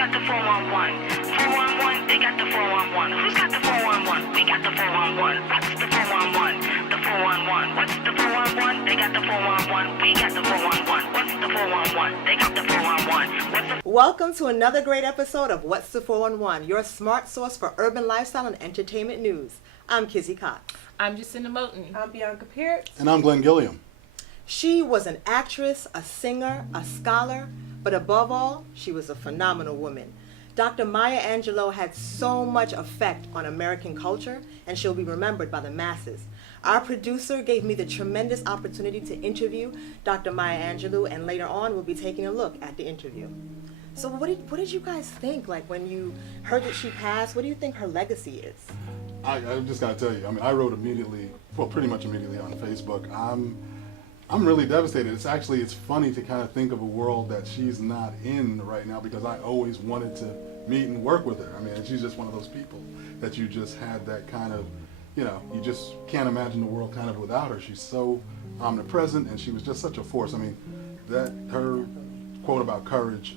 got the 411? 411, they got the 411. Who's got the 411? We got the 411. What's the 411? The 411. What's the 411? They got the 411. We got the 411. What's the 411? They got the 411. What's the... Welcome to another great episode of What's the 411, your smart source for urban lifestyle and entertainment news. I'm KIZZY COX. I'm Jacinda Moten. I'm Bianca Pierce. And I'm Glenn Gilliam. She was an actress, a singer, a scholar, but above all, she was a phenomenal woman. Dr. Maya Angelou had so much effect on American culture, and she'll be remembered by the masses. Our producer gave me the tremendous opportunity to interview Dr. Maya Angelou, and later on we'll be taking a look at the interview. So what did you guys think? Like when you heard that she passed, what do you think her legacy is? I just got to tell you, I mean, I wrote pretty much immediately on Facebook. I'm really devastated. It's funny to kind of think of a world that she's not in right now, because I always wanted to meet and work with her. I mean, she's just one of those people that you just had that kind of, you just can't imagine the world kind of without her. She's so omnipresent, and she was just such a force. I mean, that her quote about courage,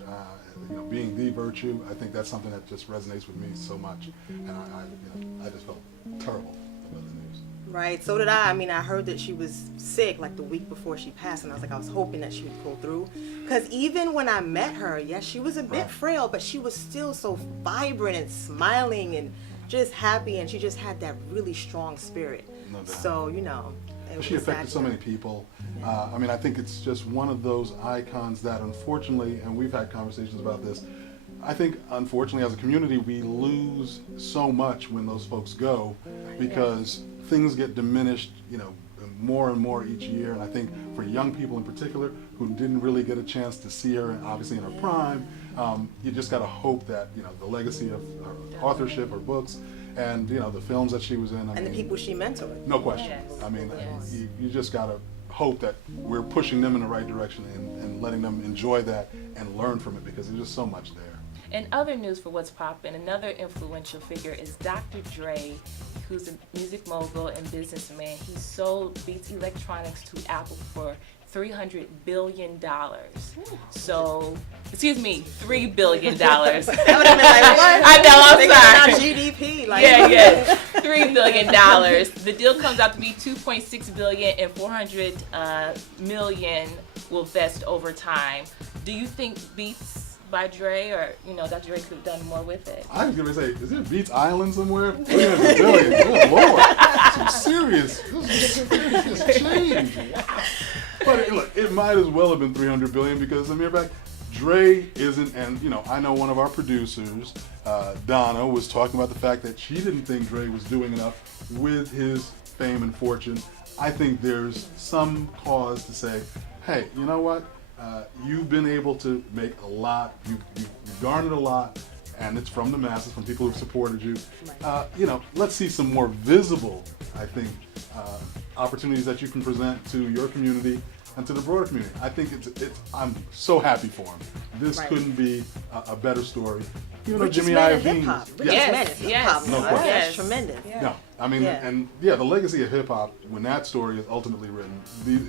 being the virtue, I think that's something that just resonates with me so much. And I just felt terrible about the news. Right, so did I. I mean, I heard that she was sick like the week before she passed, and I was hoping that she would pull through. Because even when I met her, yes, she was a bit frail, but she was still so vibrant and smiling and just happy, and she just had that really strong spirit. No doubt. So, she affected so many people. Yeah. I mean, I think it's just one of those icons that unfortunately, and we've had conversations about this, I think unfortunately as a community we lose so much when those folks go, because things get diminished, more and more each year. And I think for young people in particular who didn't really get a chance to see her, obviously in her prime, you just got to hope that, the legacy of her authorship, her books, and, the films that she was in. And the people she mentored. No question. Yes. I mean, Yes. you just got to hope that we're pushing them in the right direction and letting them enjoy that and learn from it, because there's just so much there. In other news for What's Poppin', another influential figure is Dr. Dre, who's a music mogul and businessman. He sold Beats Electronics to Apple for $300 billion. So, excuse me, $3 billion. That would have been like, what? I know, I'm sorry. GDP. Yeah, $3 billion. The deal comes out to be $2.6 billion, and $400 million will vest over time. Do you think Beats by Dre, or Dr. Dre could have done more with it? I was gonna say, is there Beats Island somewhere? $300 billion. Good Lord, some serious change. But look, it might as well have been $300 billion, because the mere fact Dre isn't, and I know one of our producers, Donna, was talking about the fact that she didn't think Dre was doing enough with his fame and fortune. I think there's some cause to say, hey, you know what? You've been able to make a lot, you've garnered a lot, and it's from the masses, from people who've supported you. Let's see some more visible, I think, opportunities that you can present to your community and to the broader community. I think I'm so happy for him. This couldn't be a better story. Richest Jimmy man in Iovine. hip-hop. Yes. No question. That's tremendous. Yeah. No, I mean, the legacy of hip hop, when that story is ultimately written,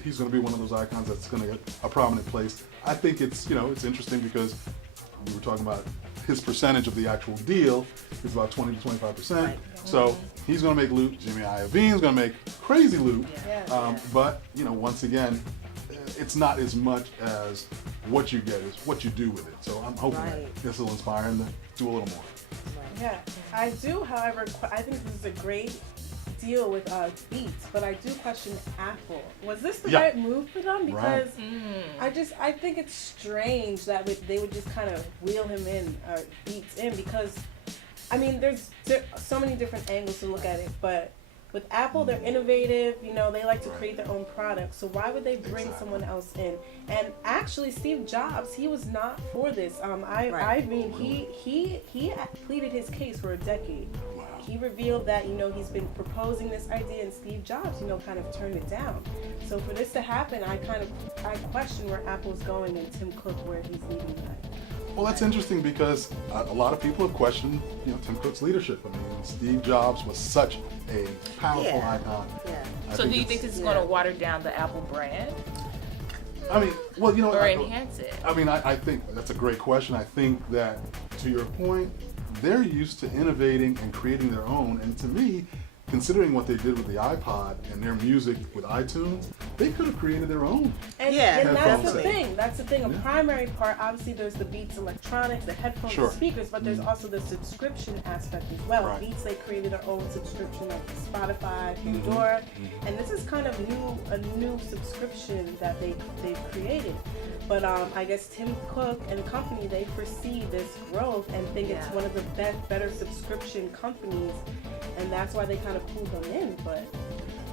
he's going to be one of those icons that's going to get a prominent place. I think it's interesting, because we were talking about his percentage of the actual deal is about 20 to 25%. Right. So he's going to make loot. Jimmy Iovine's going to make crazy loot. Yeah. But once again, it's not as much as what you get, is what you do with it. So I'm hoping that this will inspire him to do a little more. Yeah, I do, however, I think this is a great deal with Beats, but I do question Apple. Was this the right move for them? Because I think it's strange that they would just kind of wheel him in, Beats in, because, I mean, there's so many different angles to look at it, but with Apple, they're innovative, they like to create their own products, so why would they bring someone else in? And actually, Steve Jobs, he was not for this. I mean, he pleaded his case for a decade. Wow. He revealed that, he's been proposing this idea, and Steve Jobs, kind of turned it down. So for this to happen, I question where Apple's going, and Tim Cook, where he's leading that. Well, that's interesting, because a lot of people have questioned, Tim Cook's leadership. I mean, Steve Jobs was such a powerful icon. Yeah. So do you think this is going to water down the Apple brand? I mean, well, you know, or enhance it? I mean, I think that's a great question. I think that, to your point, they're used to innovating and creating their own. And to me, considering what they did with the iPod and their music with iTunes, they could have created their own. And, Yeah, and that's the definitely. thing. That's the thing. A Yeah. primary part, obviously, there's the Beats electronics, the headphones, Sure. the speakers, but there's also the subscription aspect as well. Right. Beats, they created their own subscription like Spotify, Pandora, and this is kind of a new subscription that they've created. But I guess Tim Cook and company, they foresee this growth and think it's one of the better subscription companies, and that's why they kind of pulled them in. But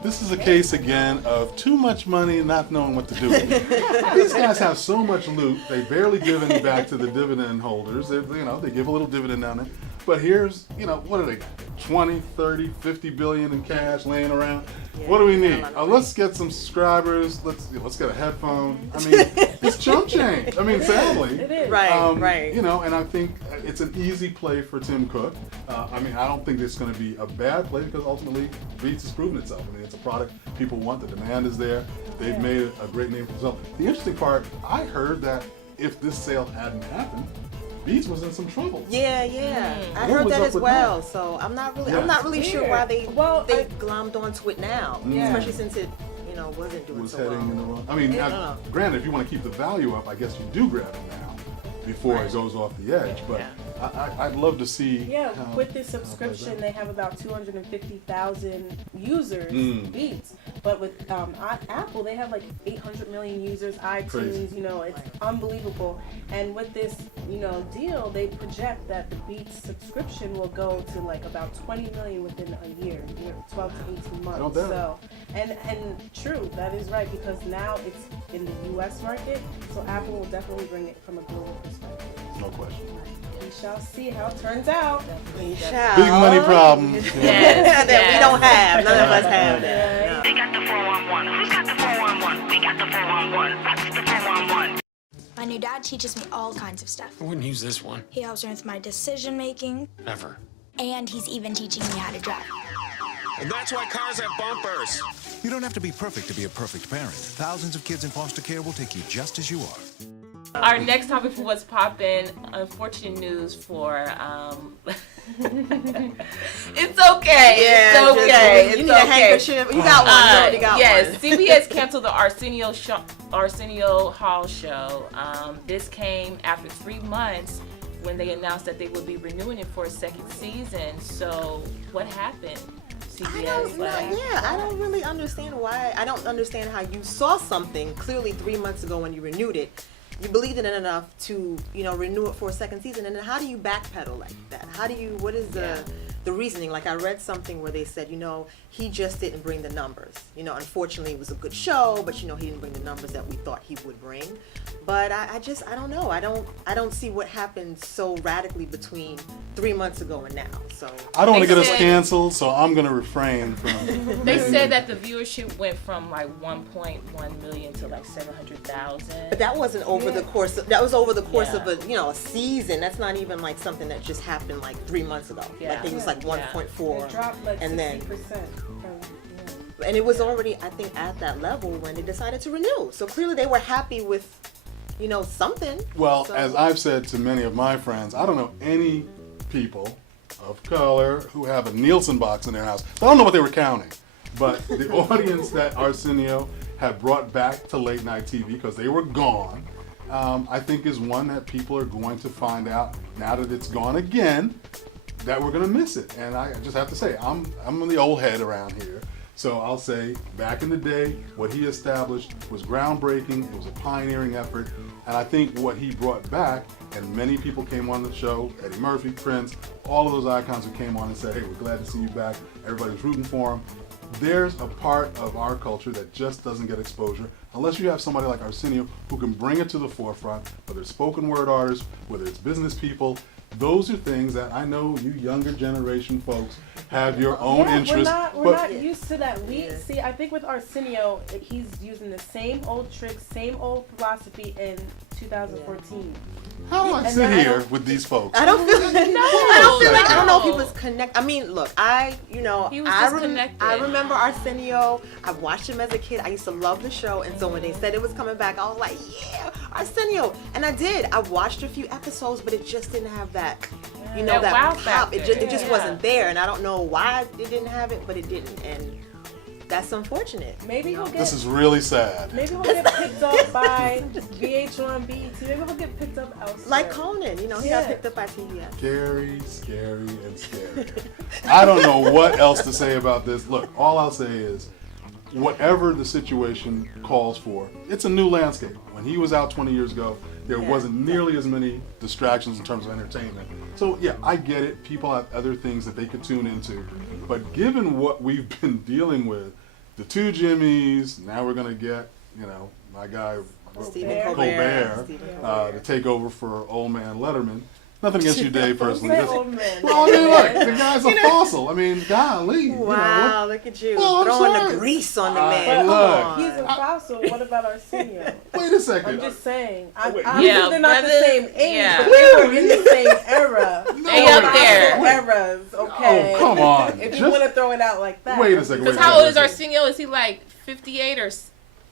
This is a case again of too much money and not knowing what to do with it. These guys have so much loot, they barely give any back to the dividend holders. They, you know, they give a little dividend down there. But here's, you know, what do they got? 20, 30, 50 billion in cash laying around. Yeah, What do we they got a need? lot of Let's get some subscribers. Let's get a headphone. I mean, it's chump change. I mean, sadly. it is. Right, right. You know, and I think it's an easy play for Tim Cook. I mean, I don't think it's going to be a bad play because ultimately Beats has proven itself. I mean, it's a product people want. The demand is there. They've made a great name for themselves. The interesting part, I heard that if this sale hadn't happened, Beats was in some trouble. Yeah, yeah. I What heard was that up as with well. that? So I'm not really Weird. sure why they I- glommed onto it now, Yeah. especially since it wasn't doing Was so heading in the well. wrong. I mean, Yeah. now, granted, if you want to keep the value up, I guess you do grab it now before it goes off the edge. But I'd love to see. Yeah, how- with this how it plays subscription, out. they have about 250,000 users, Beats. But with Apple, they have like 800 million users, iTunes, Crazy. you know, it's unbelievable. And with this, deal, they project that the Beats subscription will go to like about 20 million within a year, 12 to 18 months. don't doubt it. So, and true, that is right, because now it's in the US market, so Apple will definitely bring it from a global perspective. No question. We shall see how it turns out. We shall. Big money problem. Yes, that we don't have. None of us Yeah. have that. Yeah. No. They got the 411. Who's got the 411? We got the 411. What's the 411? My new dad teaches me all kinds of stuff. I wouldn't use this one. He helps me with my decision making, Ever. and he's even teaching me how to drive. And that's why cars have bumpers. You don't have to be perfect to be a perfect parent. Thousands of kids in foster care will take you just as you are. Our next topic for What's Poppin', unfortunate news for, it's okay, Yeah, it's okay, you it's need a okay. handkerchief. You got one. You already got yes, one. CBS canceled the Arsenio Hall show. This came after 3 months when they announced that they would be renewing it for a second season. So what happened? I don't know. like, Yeah, I don't really understand why. I don't understand how you saw something clearly 3 months ago when you renewed it. You believed in it enough to, renew it for a second season, and then how do you backpedal like that? What is the reasoning? Like I read something where they said, he just didn't bring the numbers. Unfortunately it was a good show, but he didn't bring the numbers that we thought he would bring. But I don't know. I don't see what happened so radically between 3 months ago and now. So I don't want to They get us said- canceled, so I'm going to refrain from. They said that the viewership went from like 1.1 million to like 700,000. But that wasn't over the course. That was over the course Yeah. of a season. That's not even like something that just happened like 3 months ago. Yeah. Like it was like Yeah. 1.4, It dropped like and 60%. then and it was already I think at that level when they decided to renew. So clearly they were happy with something. Well, So- as I've said to many of my friends, I don't know any people of color who have a Nielsen box in their house. I don't know what they were counting, but the audience that Arsenio had brought back to late night TV because they were gone, I think is one that people are going to find out now that it's gone again, that we're going to miss it. And I just have to say, I'm the old head around here. So I'll say, back in the day, what he established was groundbreaking. It was a pioneering effort. And I think what he brought back, and many people came on the show, Eddie Murphy, Prince, all of those icons who came on and said, hey, we're glad to see you back. Everybody's rooting for him. There's a part of our culture that just doesn't get exposure unless you have somebody like Arsenio who can bring it to the forefront, whether it's spoken word artists, whether it's business people. Those are things that I know you younger generation folks have your own interest. We're not used to that. See, I think with Arsenio, he's using the same old tricks, same old philosophy in 2014. How do I sit here with these folks? I don't feel No, I don't know if he no. was connect. I mean, look, He was disconnected. I remember Arsenio. I watched him as a kid. I used to love the show, and so when they said it was coming back, I was like, yeah, Arsenio. And I did. I watched a few episodes, but it just didn't have that, you know, That that wow pop. factor. It just Yeah. wasn't there, and I don't know why it didn't have it, but it didn't, and that's unfortunate. Maybe he'll get. This is really sad. Maybe he'll get picked up by VH1, BET. Maybe he'll get picked up elsewhere. Like Conan, you know, he got picked up by TBS. Scary, scary, and scary. I don't know what else to say about this. Look, all I'll say is, whatever the situation calls for, it's a new landscape. When he was out 20 years ago, there wasn't nearly as many distractions in terms of entertainment. So yeah, I get it. People have other things that they could tune into. But given what we've been dealing with, the two Jimmys, now we're gonna get, you know, my guy Stephen Colbert to take over for old man Letterman. Nothing against you, Dave, personally. Say old man. Well, I mean, look, the guy's a fossil. I mean, golly. Wow, look at you Well, I'm throwing sorry. the grease on the But man. Come look, on. He's a fossil. What about Arsenio? Wait a second. I'm just saying. Wait, Obviously, Yeah, they're not the brothers, same age, yeah. but they were in the same era. They up there. Eras, okay? Oh, come on. If you Just- want to throw it out like that. Wait a second. Because wait a how old is second. Arsenio? Is he like 58 or?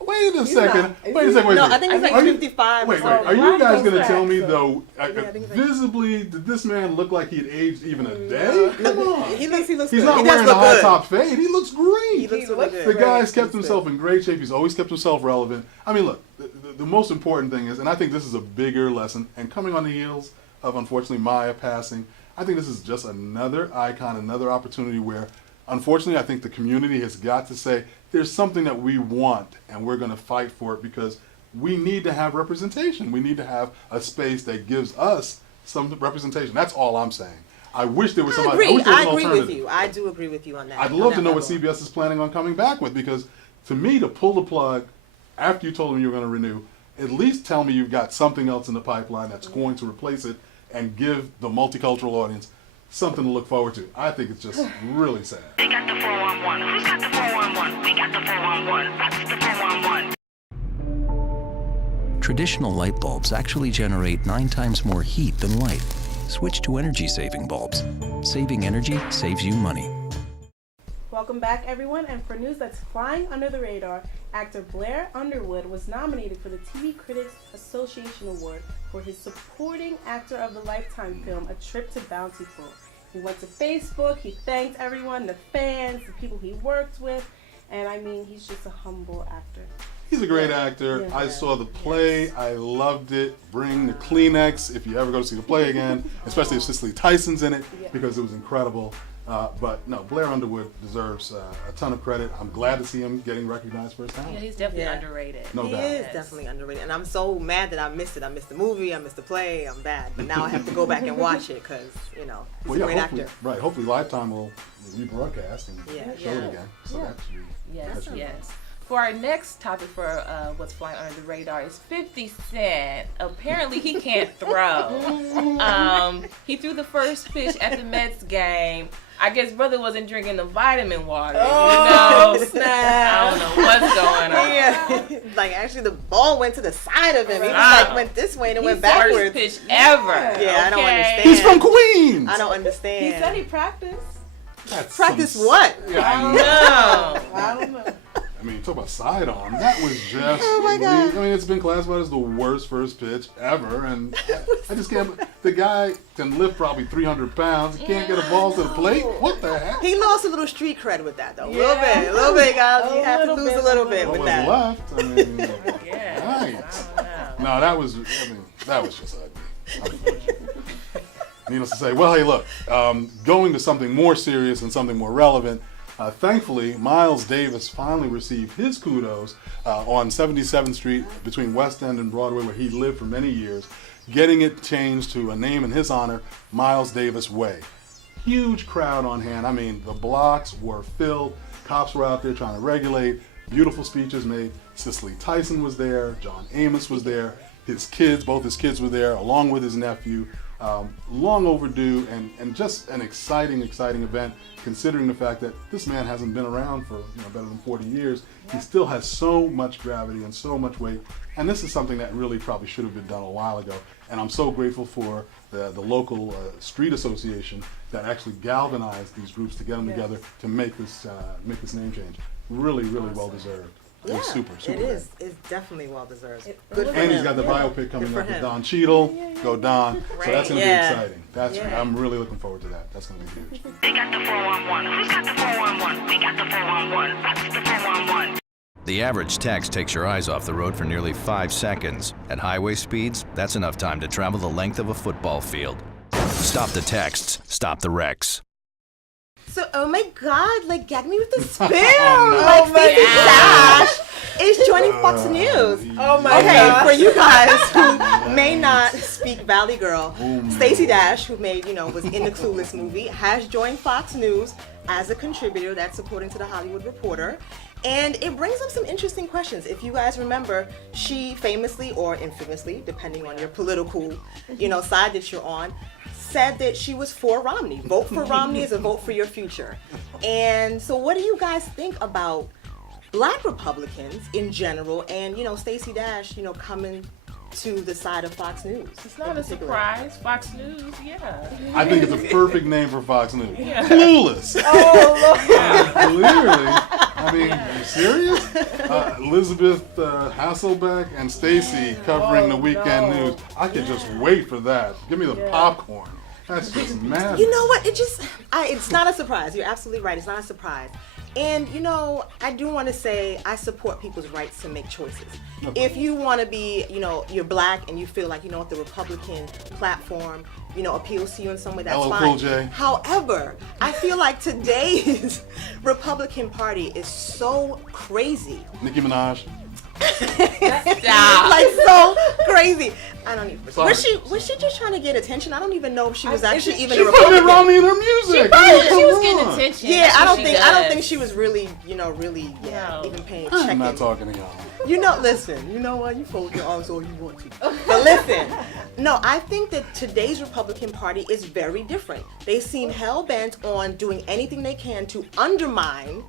Wait a not. second. Is Wait a he? second. Wait a No, second. I think he's like Are you- 55 or Wait, something. are you guys going to Black tell me, goes though, I think it's like- visibly, did this man look like he'd aged even a day? Come on. He looks He's good. not He does wearing a look high good. top fade. He looks great. He looks really looks good. The great. guy's kept He's himself in great shape. He's always kept himself relevant. I mean, look, the most important thing is, and I think this is a bigger lesson, and coming on the heels of, unfortunately, Maya passing, I think this is just another icon, another opportunity where, unfortunately, I think the community has got to say, there's something that we want, and we're going to fight for it because we need to have representation. We need to have a space that gives us some representation. That's all I'm saying. I wish there was I somebody. agree. wish there was I an agree with alternative. you. I do agree with you on that. I'd on love that to know what level. CBS is planning on coming back with, because to me, to pull the plug after you told them you were going to renew, at least tell me you've got something else in the pipeline that's going to replace it and give the multicultural audience something to look forward to. I think it's just really sad. They got the 411. Who's got the 411? We got the 411. What's the 411? Traditional light bulbs actually generate 9 times more heat than light. Switch to energy-saving bulbs. Saving energy saves you money. Welcome back, everyone. And for news that's flying under the radar, actor Blair Underwood was nominated for the TV Critics Association Award for his supporting actor of the Lifetime film, A Trip to Bountiful. He went to Facebook, he thanked everyone, the fans, the people he worked with, and I mean, he's just a humble actor. He's a great actor. Yeah. I saw the play. I loved it. Bring the Kleenex if you ever go to see the play again, especially if Cicely Tyson's in it, because it was incredible. But no, Blair Underwood deserves a ton of credit. I'm glad to see him getting recognized for his talent. Yeah, he's definitely Yeah. underrated. No He doubt. is definitely underrated, and I'm so mad that I missed it. I missed the movie, I missed the play. I'm bad, but now I have to go back and watch it because you know he's a great hopefully, actor. right. Hopefully, Lifetime will rebroadcast and Yeah. show it again. So that should be. Yes, yes. For our next topic for what's flying under the radar is 50 Cent. Apparently he can't throw. He threw the first pitch at the Mets game. I guess brother wasn't drinking the vitamin water. Oh, you know? snap. I don't know what's going on. Yeah, like actually the ball went to the side of him. He was Wow. like went this way and it went First backwards. pitch ever. Yeah, I don't okay? understand. He's from Queens. I don't understand. He said he practiced. That's Practice some- what? Yeah, I mean, No. I don't know. I mean, talk about sidearm. That was just. Oh my God. I mean, it's been classified as the worst first pitch ever, and I just can't. The guy can lift probably 300 pounds. He can't get a ball to the plate. What the heck? He lost a little street cred with that though. Yeah. A little bit, guys. A You have to little lose bit, a little a bit What with was that. left? I mean, Yeah. right. No, that was. I mean, that was just ugly. Unfortunately. Needless to say, well, hey, look, going to something more serious and something more relevant. Thankfully, Miles Davis finally received his kudos on 77th Street between West End and Broadway, where he lived for many years, getting it changed to a name in his honor, Miles Davis Way. Huge crowd on hand. I mean, the blocks were filled. Cops were out there trying to regulate. Beautiful speeches made. Cicely Tyson was there. John Amos was there. His kids, both his kids were there, along with his nephew. Long overdue and just an exciting event, considering the fact that this man hasn't been around for better than 40 years. He still has so much gravity and so much weight, and this is something that really probably should have been done a while ago. And I'm so grateful for the local street association that actually galvanized these groups to get them together to make this name change. Really, really well deserved. Yeah, It's super. it is. It's definitely well deserved. Good for And he's him. got the biopic coming for up with him. Don Cheadle. Go Don. So that's going to Yeah. be exciting. I'm really looking forward to that. That's going to be huge. They got the 411. Who's got the 411? We got the 411. What's the 411? The average text takes your eyes off the road for nearly 5 seconds. At highway speeds, that's enough time to travel the length of a football field. Stop the texts, stop the wrecks. So, oh my God, like, gag me with the spill. Oh, Like, Stacey Dash is joining Fox News. Oh my Okay, God. for you guys who may not speak Valley Girl, Stacey Dash, who made, was in the Clueless movie, has joined Fox News as a contributor. That's according to the Hollywood Reporter. And it brings up some interesting questions. If you guys remember, she famously or infamously, depending on your political, side that you're on, said that she was for Romney. Vote for Romney is a vote for your future. And so what do you guys think about Black Republicans in general and, Stacey Dash, coming to the side of Fox News? It's not a surprise. Fox News, yeah. I think it's a perfect name for Fox News. Yeah. Clueless. Oh, Lord. Clearly. I mean, are you serious? Elizabeth Hasselbeck and Stacey covering the weekend news. I could just wait for that. Give me the popcorn. That's just mad. You know what? It's not a surprise. You're absolutely right. It's not a surprise. And, I do want to say I support people's rights to make choices. Okay. If you want to be, you're Black and you feel like, the Republican platform, appeals to you in some way, that's LL fine. Cool J. However, I feel like today's Republican Party is so crazy. Nicki Minaj. Like, so crazy. I don't even. Sorry. Was she just trying to get attention? I don't even know if she was actually even She a put Republican. Romney in her music. I mean, She come was getting on. attention. Yeah, That's I what don't she think I don't does. think she was really, No. even paying I'm checking. not talking to y'all. Listen, you know what? You fold your arms all you want to. But listen, no, I think that today's Republican Party is very different. They seem hell bent on doing anything they can to undermine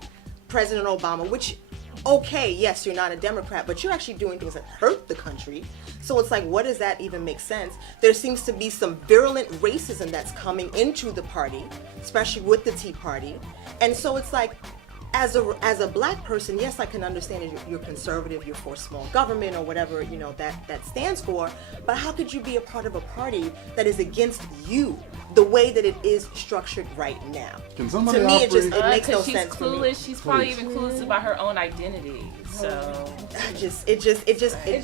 President Obama, which, okay, yes, you're not a Democrat, but you're actually doing things that hurt the country. So it's like, what does that even make sense? There seems to be some virulent racism that's coming into the party, especially with the Tea Party. And so it's like, as a Black person, yes, I can understand that you're conservative, you're for small government or whatever, that stands for, but how could you be a part of a party that is against you the way that it is structured right now? Can somebody To me, it operate- makes no she's sense clueless. for me. She's probably even clueless about her own identity. So It's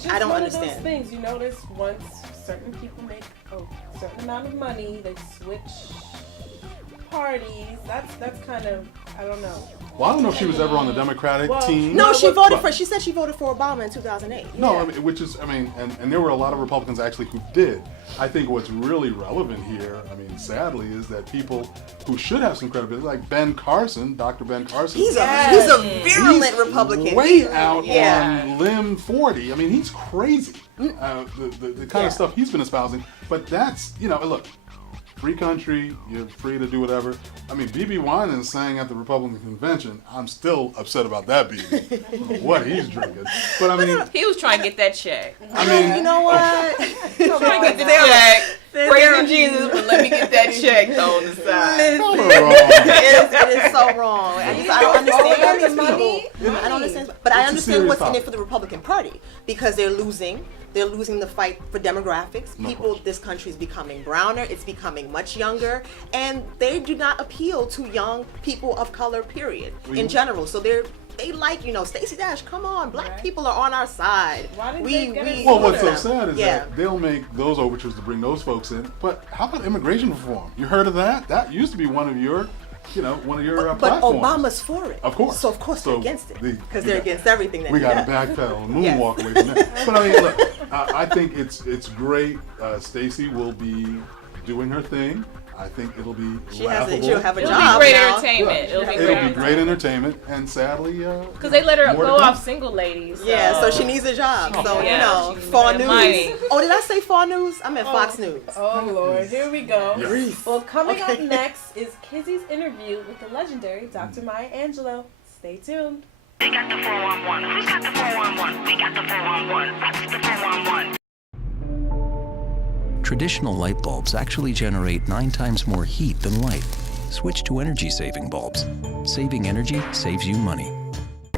I don't one of those understand. things, you notice once certain people make a certain amount of money, they switch parties. That's kind of, I don't know. Well, I don't know if she was ever on the Democratic Well, team. No, she but- voted for. She said she voted for Obama in 2008. No, and there were a lot of Republicans actually who did. I think what's really relevant here, sadly, is that people who should have some credibility, like Ben Carson, Dr. Ben Carson. He's a virulent Republican. Way out Yeah. on limb 40. He's crazy. The kind of stuff he's been espousing. But that's, look, free country, you're free to do whatever. B.B. Winan sang at the Republican convention. I'm still upset about that B.B. What he's drinking. But he was trying to get that check. You know what? Trying to get the check. Praising Jesus, but let me get that check though on the side. It is so wrong. I don't understand these money. people. I don't understand, but I It's a understand serious what's in topic. it for the Republican Party because they're losing. They're losing the fight for demographics. No. This country is becoming browner. It's becoming much younger, and they do not appeal to young people of color. Period. In general, so they like Stacey Dash. Come on, Black people are on our side. Why didn't they get us Well, what's so them. sad is Yeah. that they'll make those overtures to bring those folks in. But how about immigration reform? You heard of that? That used to be one of your But platforms. Obama's for it. Of course. So of course they're So against it we because they're got- against everything that We he got to does. backpedal and Yes. moonwalk away from that. But look, I think it's great. Stacey will be doing her thing. I think it'll be She'll laughable. have a It'll job be great now. entertainment. It'll be great entertainment, and sadly, Because they let her more to go come. off single ladies. Yeah, so she needs a job. So, Yeah, she needs Far that News. money. Oh, did I say Far News? I meant Fox News. Oh Lord, here we go. Yes. Well, coming up next is Kizzy's interview with the legendary Dr. Maya Angelou. Stay tuned. They got the 411. Who's got the 411? We got the 411. What's the 411? Traditional light bulbs actually generate 9 times more heat than light. Switch to energy-saving bulbs. Saving energy saves you money.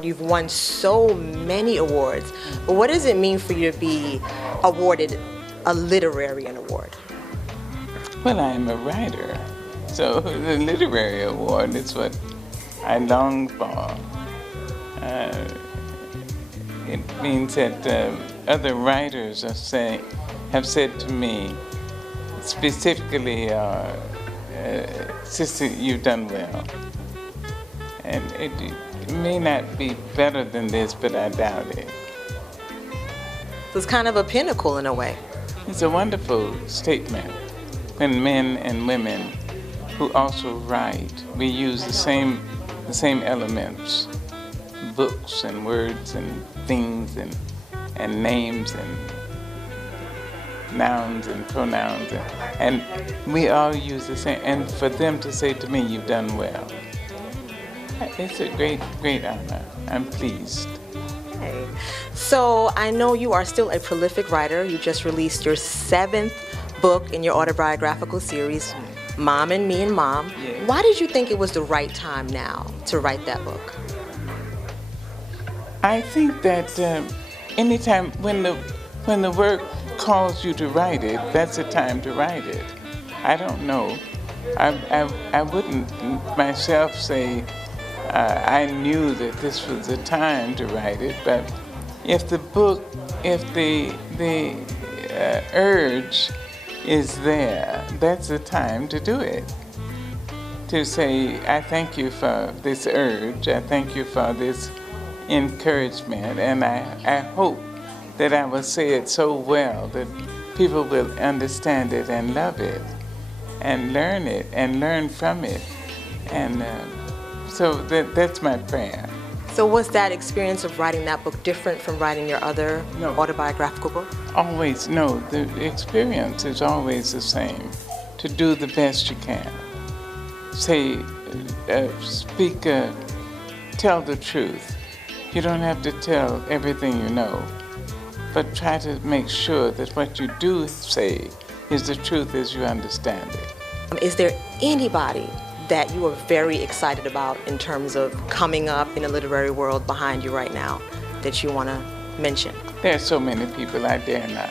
You've won so many awards, but what does it mean for you to be awarded a literary award? Well, I'm a writer, so the literary award is what I long for. It means that other writers have said to me, specifically, Sister, you've done well. And it may not be better than this, but I doubt it. So it's kind of a pinnacle in a way. It's a wonderful statement when men and women who also write, we use the same elements, books and words and things and names and nouns and pronouns, and we all use the same, and for them to say to me, you've done well, it's a great, great honor. I'm pleased. Okay. So I know you are still a prolific writer. You just released your 7th book in your autobiographical series, Mom and Me and Mom. Yeah. Why did you think it was the right time now to write that book? I think that anytime when the work calls you to write it, that's the time to write it. I don't know. I wouldn't myself say I knew that this was the time to write it, but if the urge is there, that's the time to do it. To say, I thank you for this urge, I thank you for this encouragement, and I hope that I will say it so well that people will understand it and love it and learn from it. And so that's my prayer. So was that experience of writing that book different from writing your other autobiographical book? Always, no, the experience is always the same. To do the best you can. Say, speak, tell the truth. You don't have to tell everything you know, but try to make sure that what you do say is the truth as you understand it. Is there anybody that you are very excited about in terms of coming up in the literary world behind you right now that you want to mention? There are so many people, I dare not.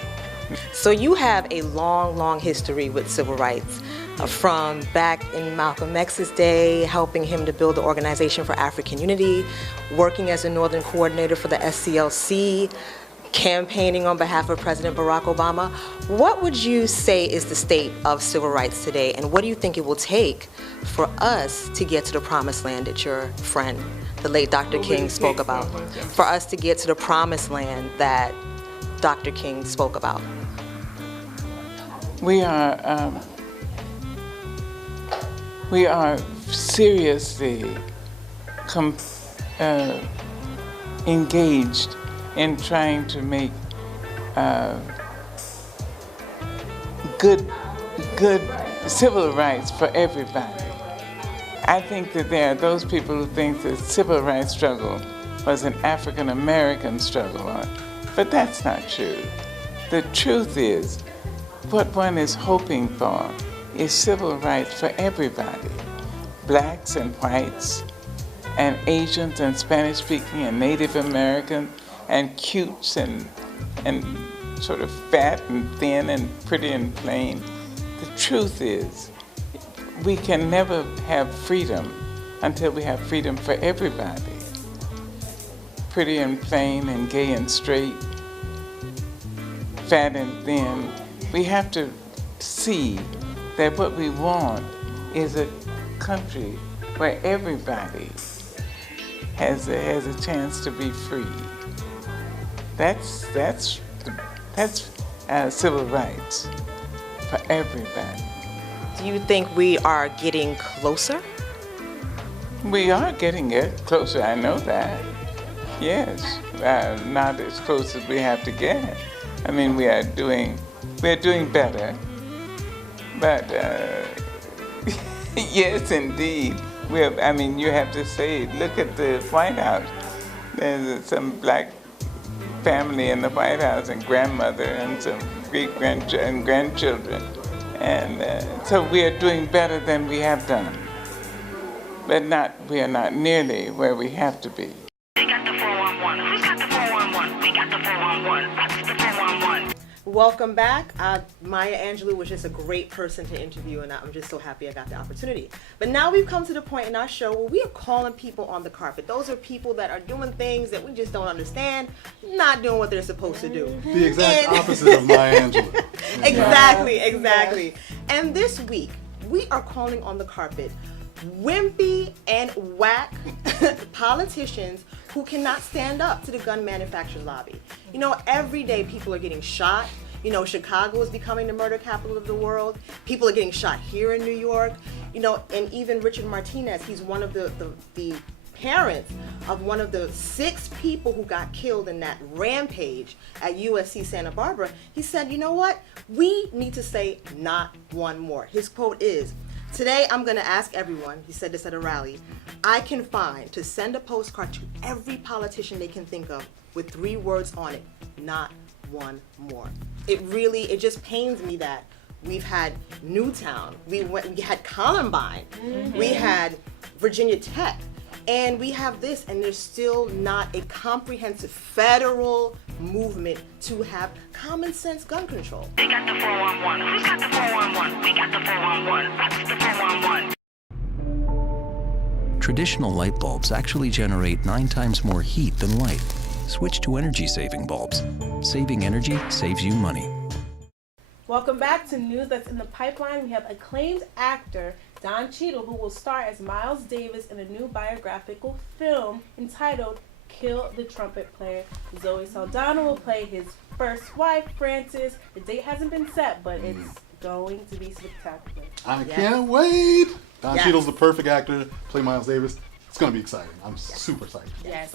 So you have a long, long history with civil rights, from back in Malcolm X's day, helping him to build the Organization for African Unity, working as a Northern coordinator for the SCLC, campaigning on behalf of President Barack Obama. What would you say is the state of civil rights today, and what do you think it will take for us to get to the promised land that your friend, the late Dr. King, spoke about? For us to get to the promised land that Dr. King spoke about? We are seriously engaged in trying to make good civil rights for everybody. I think that there are those people who think the civil rights struggle was an African American struggle, but that's not true. The truth is, what one is hoping for is civil rights for everybody, blacks and whites, and Asians and Spanish-speaking and Native Americans, and cutes and sort of fat and thin and pretty and plain. The truth is, we can never have freedom until we have freedom for everybody. Pretty and plain and gay and straight, fat and thin. We have to see that what we want is a country where everybody has a chance to be free. That's civil rights for everybody. Do you think we are getting closer? We are getting it closer, I know that. Yes, not as close as we have to get. I mean, we're doing better. But yes, indeed. I mean, you have to say, look at the White House. There's some black family in the White House and grandmother and some great-grandchildren and grandchildren. And so we are doing better than we have done. But we are not nearly where we have to be. They got the 411. Who's got the 411? We got the 411. What's the 411? Welcome back. Maya Angelou was just a great person to interview, and I'm just so happy I got the opportunity. But now we've come to the point in our show where we are calling people on the carpet. Those are people that are doing things that we just don't understand, not doing what they're supposed to do. The exact opposite of Maya Angelou. Exactly. And this week, we are calling on the carpet wimpy and whack politicians who cannot stand up to the gun manufacturers lobby. You know, every day people are getting shot. You know, Chicago is becoming the murder capital of the world. People are getting shot here in New York. You know, and even Richard Martinez, he's one of the parents of one of the 6 people who got killed in that rampage at USC Santa Barbara. He said, you know what? We need to say not one more. His quote is, "Today I'm going to ask everyone," he said this at a rally, "I can find to send a postcard to every politician they can think of with 3 words on it, not one more." It just pains me that we've had Newtown, we had Columbine, we had Virginia Tech, and we have this, and there's still not a comprehensive federal movement to have common sense gun control. They got the 411. Who's got the 411? We got the 411. What's the 411? Traditional light bulbs actually generate 9 times more heat than light. Switch to energy-saving bulbs. Saving energy saves you money. Welcome back to news that's in the pipeline. We have acclaimed actor Don Cheadle, who will star as Miles Davis in a new biographical film entitled Kill the Trumpet Player. Zoe Saldana will play his first wife, Frances. The date hasn't been set, but it's going to be spectacular. I can't wait. Don Cheadle's the perfect actor to play Miles Davis. It's going to be exciting. I'm super excited. Yes.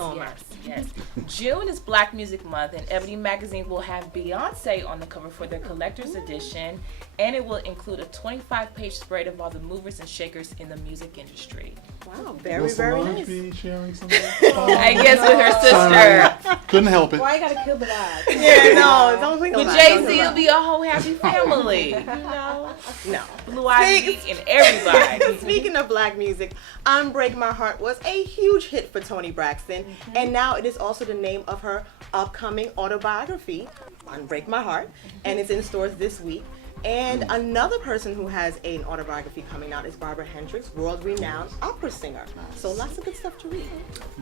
June is Black Music Month, and Ebony Magazine will have Beyonce on the cover for their collector's edition, and it will include a 25-page spread of all the movers and shakers in the music industry. Wow, very nice. Be sharing something? I guess with her sister. Couldn't help it. Why you gotta kill the vibe? Yeah, no, don't think With Jay-Z, it'll be a whole happy family. You know? No. Blue Ivy and everybody. Speaking of Black music, Unbreak My Heart was a huge hit for Toni Braxton, and now it is also the name of her upcoming autobiography, Unbreak My Heart, and it's in stores this week. And another person who has an autobiography coming out is Barbara Hendricks, world-renowned opera singer. So lots of good stuff to read.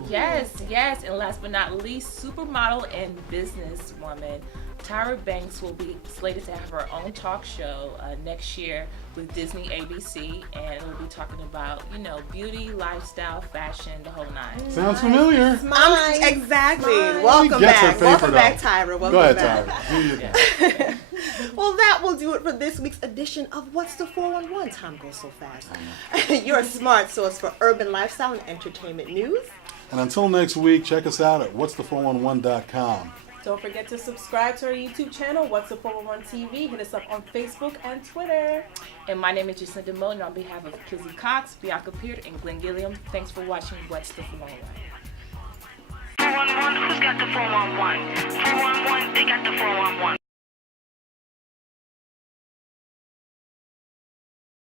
Yes. And last but not least, supermodel and businesswoman TYRA Banks will be slated to have her own talk show next year with Disney ABC, and we'll be talking about, beauty, lifestyle, fashion, the whole 9. Sounds familiar. Exactly. Welcome back, TYRA. Welcome Go ahead, back. TYRA. Well, that will do it for this week's edition of What's the 411? Time goes so fast. Your smart source for urban lifestyle and entertainment news. And until next week, check us out at what'sthe411.com. Don't forget to subscribe to our YouTube channel, What's the 411 TV. Hit us up on Facebook and Twitter. And my name is Jacinda Moten on behalf of KIZZY Cox, Bianca Peart, and Glenn Gilliam. Thanks for watching What's the 411. 411, who's got the 411? 411, they got the 411.